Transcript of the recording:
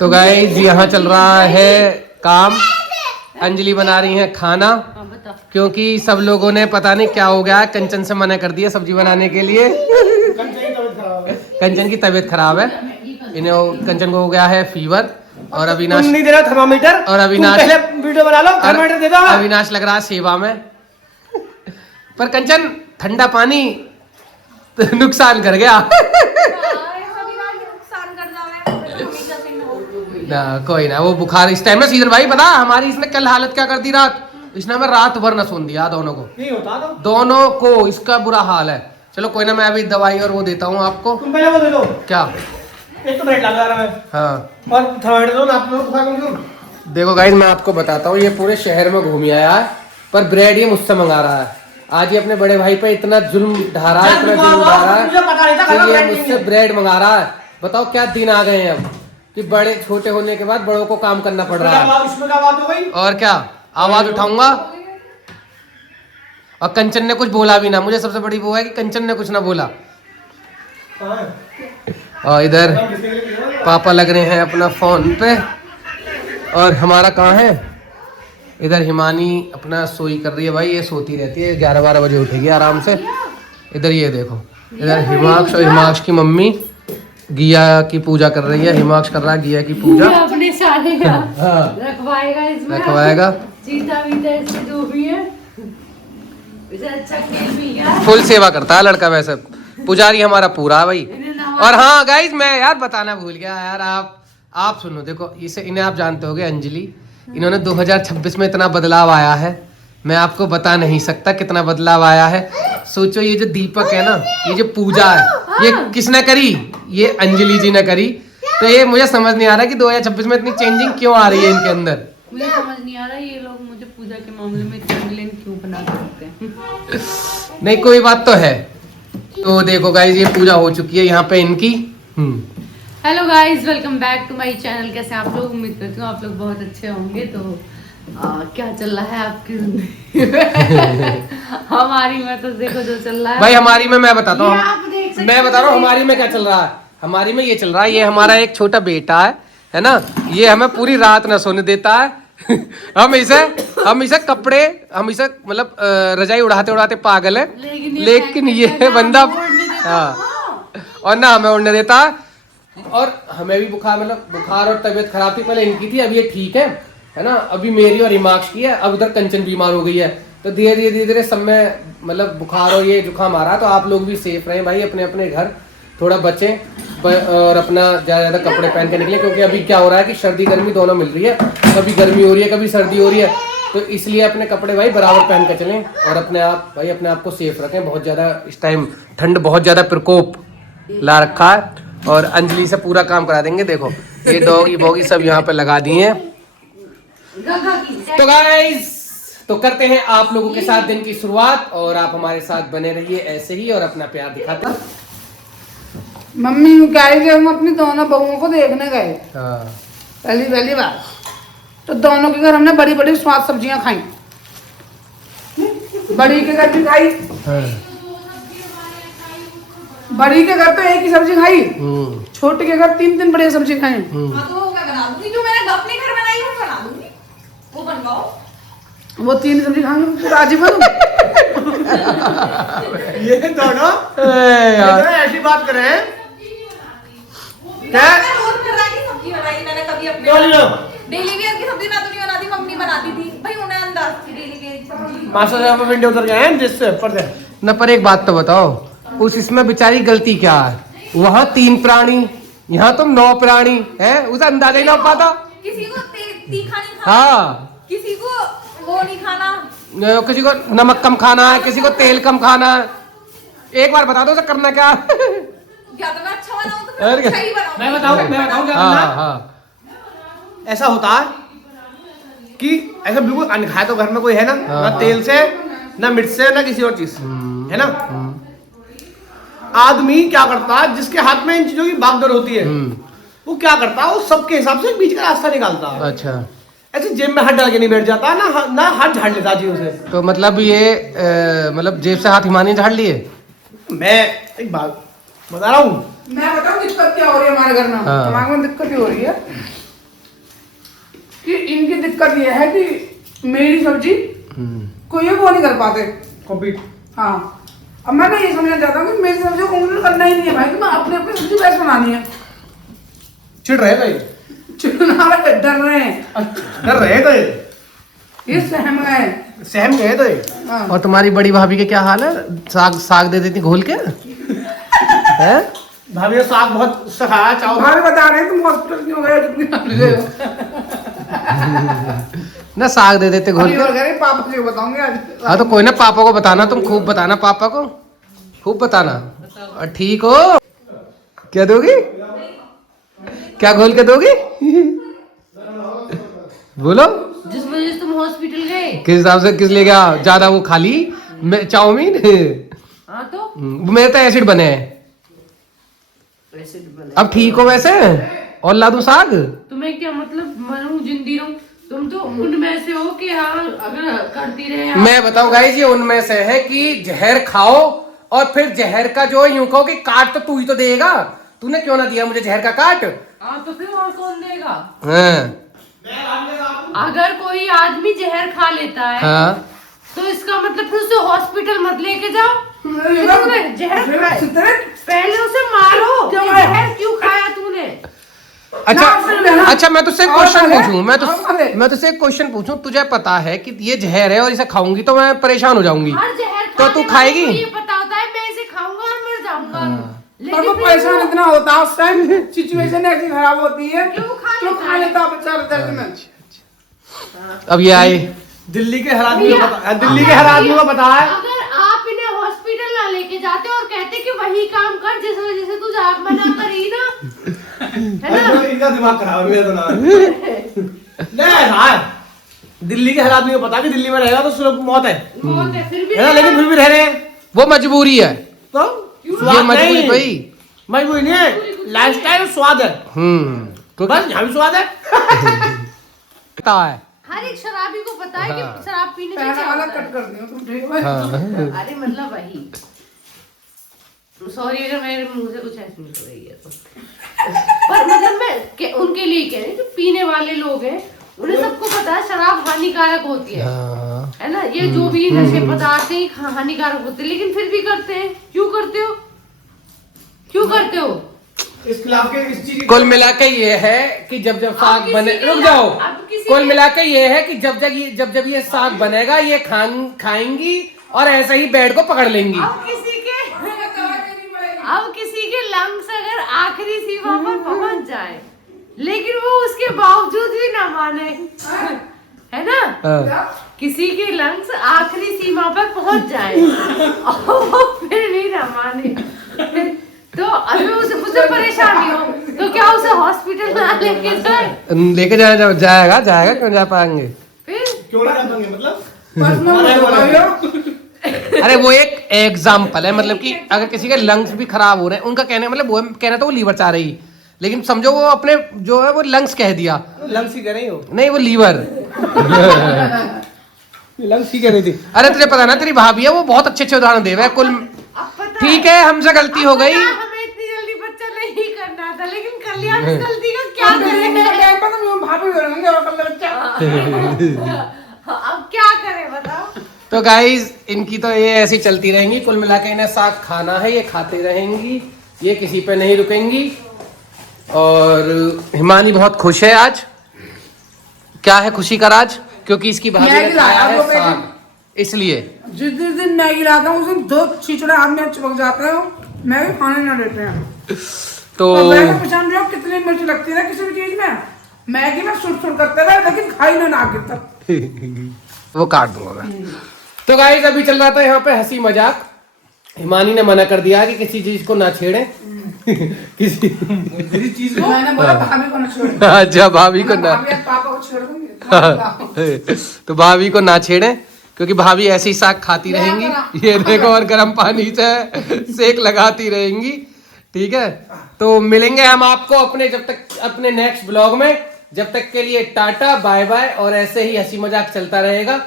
तो गाइस यहाँ चल रहा है काम। अंजलि बना रही है खाना क्योंकि सब लोगों ने पता नहीं क्या हो गया, कंचन से मना कर दिया सब्जी बनाने के लिए। कंचन की तबीयत खराब है, इन्हें कंचन को हो गया है फीवर। और अविनाश नहीं दे रहा थर्मामीटर, और अविनाश पहले वीडियो बना लो, थर्मामीटर दे दो। अविनाश लग रहा है सेवा में। पर कंचन ठंडा पानी तो नुकसान कर गया। ना कोई ना, वो बुखार इस टाइम में सीजन भाई पता हमारी इसने कल हालत क्या कर दी रात, इसने हमें रात भर न सोन दिया दोनों को। नहीं होता तो दोनों को इसका बुरा हाल है। चलो कोई ना, मैं अभी दवाई और वो देता हूँ आपको। तुम पहले वो दे दो क्या? एक तो ब्रेड लगा रहा है। हाँ और थर्मामीटर दो ना आप लोग बुखार कम। देखो गाइस मैं आपको बताता हूँ, ये पूरे शहर में घूम आया है पर ब्रेड ये मुझसे मंगा रहा है। आज ये अपने बड़े भाई पे इतना जुल्म ढा रहा है, इतना जुल्म ढा रहा है कि ये मुझसे ब्रेड मंगा रहा है। बताओ क्या दिन आ गए हैं अब कि बड़े छोटे होने के बाद बड़ों को काम करना पड़ रहा है। और क्या आवाज उठाऊंगा। और कंचन ने कुछ बोला भी ना, मुझे सबसे बड़ी वो है कि कंचन ने कुछ ना बोला। और इधर पापा लग रहे हैं अपना फोन पे। और हमारा कहाँ है, इधर हिमानी अपना सोई कर रही है भाई, ये सोती रहती है 11-12 बजे उठेगी आराम से। इधर ये देखो, इधर हिमाक्ष और हिमाक्ष की मम्मी गिया की पूजा कर रही है। हिमाक्ष कर रहा है गिया की पूजा अपने सारे हाँ रखवाएगा इसमें, रखवाएगा। चीता वीता इसमें जो भी है अच्छा खेल भी है। फुल सेवा करता है लड़का, वैसे पुजारी हमारा पूरा है भाई। और हाँ गाइज मैं यार बताना भूल गया यार, आप सुनो। देखो इसे इन्हें आप जानते होगे अंजलि, इन्होंने 2026 में इतना बदलाव आया है, मैं आपको बता नहीं सकता कितना बदलाव आया है। सोचो ये जो दीपक है ना, ये जो पूजा है ये किसने करी, ये अंजलि जी ने करी। तो ये मुझे समझ नहीं आ रहा कि 2026 में इतनी चेंजिंग क्यों आ रही है इनके अंदर। मुझे समझ नहीं आ रहा ये लोग मुझे पूजा के मामले में इतना विलेन क्यों बना सकते हैं। नहीं कोई बात तो है। तो देखो गाइज ये पूजा हो चुकी है यहाँ पे इनकी। Hello guys, welcome back to my channel. कैसे आप लोग? उम्मीद करती हूँ आप लोग बहुत अच्छे होंगे। तो क्या चल रहा है आपकी जिंदगी में? हमारी में तो देखो जो चल रहा है भाई, हमारी में मैं बताता हूँ, मैं बता रहा हूँ हमारी में क्या चल रहा है। हमारी में ये चल रहा है, ये हमारा एक छोटा बेटा है ना, ये हमें पूरी रात न सोने देता है। हम इसे कपड़े, हम इसे मतलब रजाई उड़ाते उड़ाते पागल है, लेकिन ये बंदा हाँ और ना हमें उड़ने देता। और हमें भी बुखार और तबीयत खराब थी, पहले इनकी थी, अब ये ठीक है ना। अभी मेरी और हिमाक्ष की है, अब उधर कंचन बीमार हो गई है। तो धीरे धीरे सब में मतलब बुखार और ये जुकाम आ रहा है। तो आप लोग भी सेफ रहें भाई, अपने अपने घर थोड़ा बचें और अपना ज़्यादा कपड़े पहन के निकले, क्योंकि अभी क्या हो रहा है कि सर्दी गर्मी दोनों मिल रही है, कभी गर्मी हो रही है कभी सर्दी हो रही है। तो इसलिए अपने कपड़े भाई बराबर पहन के चलें और अपने आप को सेफ रखें। बहुत ज़्यादा इस टाइम ठंड बहुत ज़्यादा प्रकोप ला रखा है। और अंजलि से पूरा काम करा देंगे। देखो ये डॉगी बॉगी सब यहाँ पे लगा दिए हैं। तो गाइस तो करते हैं आप लोगों के साथ दिन की शुरुआत, और आप हमारे साथ बने रहिए ऐसे ही और अपना प्यार दिखाते हैं। मम्मी क्या है कि हम अपनी दोनों बहुओं को देखने गए पहली बार, तो दोनों के घर हमने बड़ी बड़ी स्वाद सब्जियां खाई। बड़ी के घर भी खाई, बड़ी के घर तो एक ही सब्जी खाई, छोटे के घर 3 बड़ी सब्जी खाई। वो 3 सब्जी खाएंगे राजी बनूं। ये दोनों ऐसी बात कर रहे हैं क्या? सब्जी बनाई मैंने कभी अपने डेली वेयर की सब्जी मैं तो नहीं बनाती, मम्मी बनाती थी भाई, उन्हें अंदाज थी डेली वेयर की सब्जी। मास्टर साहब विंडो उतर गए हैं जिससे पर से न। पर एक बात तो बताओ, उस इसमें बेचारी गलती क्या है? वहाँ 3 प्राणी, यहाँ तुम 9 प्राणी है, उसे अंदाजा ही ना हो पाता। किसी को तीखा नहीं खाना, हाँ किसी को वो नहीं खाना, किसी को नमक कम खाना है, किसी को तेल कम खाना है। एक बार बता दो उसे करना क्या। या तो मैं अच्छा बनाऊं तो फिर अच्छा ही बनाऊं। मैं बताऊं क्या करना? हाँ ऐसा होता है कि ऐसा बिल्कुल अनखाया तो घर में कोई है ना, ना तेल से ना मिर्च से ना किसी और चीज है ना। आदमी क्या करता है, जिसके हाथ में इन चीजों की भागदौड़ होती है, वो क्या करता है, वो सबके हिसाब से बीच का रास्ता निकालता है। अच्छा, ऐसे जेब में हाथ डाल के नहीं बैठ जाता ना हाथ झाड़ लेता जी उसे। तो मतलब ये मतलब जेब से हाथ हिमानी झाड़ लिए। मैं एक बात बता रहा हूँ, मैं बताऊं दिक्कत क्या हो रही है हमारे घर में। हाँ। दिमाग में दिक्कत ही हो रही है कि इनकी दिक्कत ये है कि मेरी सब्जी कोई वो नहीं कर पाते कॉम्पीट। हाँ, अब मैं ये समझना चाहता हूँ कि मेरी सब्जी को कंप्लीट करना ही नहीं है भाई, कि मैं अपनी अपनी सब्जी कैसे बनानी है। चिढ़ रहे थे, चिढ़ना रहे, डर रहे हैं, डर रहे थे, ये सहम गए, सहम गए थे। हाँ। और तुम्हारी बड़ी भाभी के क्या हाल है? साग दे देती घोल के हैं? भाभी ने साग बहुत सखाया, चाव भाभी बता रहे हैं तुम हॉस्पिटल क्यों गए, जितनी आप गए हो। ना साग दे देते घोल अभी के। और कह रहे हैं, पापा को बताऊंगे आज। हाँ तो कोई ना, पापा को बताना, तुम खूब बताना पापा को, खूब बताना। और ठीक हो? क्या दोगी? क्या घोल के दोगी? बोलो। जिस वजह से तुम हॉस्पिटल गए। किस हिसाब से? किस ले गया ज्यादा? वो खाली चाउमीन? हाँ तो मेरे तो एसिड बने हैं। अब ठीक हो वैसे? और ला दूं साग? तुम्हें क्या मतलब, मरूं जिंदी रहूं? तुम तो उनमें से हो कि हाँ अगर करती रहे आप। मैं बताऊं गाइस, ये उनमें से है कि जहर खाओ और फिर जहर का जो यूं कहो कि काट तो तू ही तो देगा। तूने क्यों ना दिया मुझे जहर का काट? हाँ तो फिर और कौन देगा? हाँ अगर कोई आदमी जहर खा लेता है हाँ। तो इसका मतलब फिर उसे हॉस्पिटल मत लेके जाओ। तूने जहर खाया, पहले उसे मारो। जहर क्यों खाया तूने? अच्छा मैं तुझसे एक क्वेश्चन पूछूं, मैं तुझसे एक क्वेश्चन पूछूं, तुझे पता है कि ये जहर है और इसे खाऊंगी तो मैं परेशान हो जाऊंगी, हर जहर तो तू खाने खाएगी? वाले को ये पता होता है मैं इसे खाऊंगा और मर जाऊंगा। और वो लेकिन परेशान फिर इतना होता है उस टाइम, सिचुएशन ऐसी खराब होती है, क्यों खा लेता बेचारा दर्द में। अब ये आए दिल्ली के हर आदमी को पता, दिल्ली के हर आदमी को पता है। अगर आप इन्हें हॉस्पिटल ना लेके जाते और कहते कि वही काम कर जिस वजह से तू जाग मना करी ना, है ना? इनका दिमाग खराब है, मेरा तो नाम नहीं यार। दिल्ली के हर आदमी को पता है कि दिल्ली में रहेगा तो सुलभ मौत है, मौत है, फिर भी है ना? लेकिन फिर भी रह रहे हैं। वो मजबूरी है, तो ये स्वाद मजबूरी नहीं, भाई। मजबूरी नहीं है, लाइफस्टाइल स्वाद है। तो बस यहाँ भी स्वाद है। पता है। हर एक शराबी को पता है कि शराब पीने से पहला क्या वाला होता है। कट कर दियो तुम, ठीक है? हाँ। अरे मतलब वही, सॉरी अगर मेरे मुंह से कुछ ऐसे निकल रही है तो, पर मतलब मैं उनके लिए कह रही हूँ, जो पीने वाले लोग हैं उन्हें सबको पता है शराब हानिकारक होती है, हाँ। है ना? ये जो भी नशे पदार्थ हैं हानिकारक होते हैं, लेकिन फिर भी करते हैं। क्यों करते हो? क्यों करते हो? इस खिलाफ के इस चीज कुल मिला के ये है कि जब जब साग किसी बने, के रुक जाओ, अब किसी कुल के- मिला के ये है कि जब जब ये साग बनेगा ये खाएंगी और ऐसे ही बेड को पकड़ लेंगी। अब किसी के लंग्स अगर आखिरी सीमा पर पहुंच जाए लेकिन वो उसके बावजूद भी ना माने, है ना? हाँ। किसी के लंग्स आखिरी सीमा पर पहुंच जाए और वो फिर भी ना माने तो अभी उसे परेशानी हो तो क्या उसे हॉस्पिटल ना लेके जाए? लेके जाएगा क्यों जा पाएंगे? फिर क्यों ना कर दोगे मतलब? अरे वो एक एग्जाम्पल है, मतलब कि अगर किसी के लंग्स भी खराब हो रहे हैं, उनका कहने मतलब वो कहना तो वो लीवर चाह रही, लेकिन समझो वो अपने जो है वो लंग्स कह दिया, लंग्स ही कर रही हो, नहीं वो लीवर। लंग्स ही कर रही थी। अरे तुझे पता ना तेरी भाभी है वो बहुत अच्छे उदाहरण दे रहे हैं। कुल अब पता ठीक है हमसे गलती हो गई, हमें इतनी जल्दी बच्चा नहीं करना था, लेकिन कर लिया, इस गलती का क्या करें? अब क्या करें बताओ? तो गाइज इनकी तो ये ऐसी चलती रहेंगी। कुल मिला के इन्हें साग खाना है, ये खाते रहेंगी, ये किसी पे नहीं रुकेंगी। और हिमानी बहुत खुश है आज। क्या है खुशी का राज? क्योंकि इसकी भाभी ने खाया है साग, इसलिए। जिस दिन मैगी लाता हूँ उस दिन 2 छिचड़े हाथ में चिपक जाते हैं, मैगी खाने ना देते हैं। तो पहचान रहे हो कितनी मिर्च लगती है किसी भी चीज में, मैगी में सुट करते रहे लेकिन खाई ना आगे तक। वो काट दूंगा मैं। तो गाइस अभी चल रहा था यहाँ पे हंसी मजाक। हिमानी ने मना कर दिया कि किसी चीज को ना छेड़े। किसी चीज को मैंने बोला भाभी को ना छोड़, अच्छा भाभी को ना, भाभी पापा को छोड़ दूंगी। तो भाभी को ना छेड़े क्योंकि भाभी ऐसे ही साग खाती रहेंगी। ये देखो और गर्म पानी से सेक लगाती रहेंगी। ठीक है, तो मिलेंगे हम आपको अपने नेक्स्ट ब्लॉग में। जब तक के लिए टाटा बाय बाय, और ऐसे ही हंसी मजाक चलता रहेगा।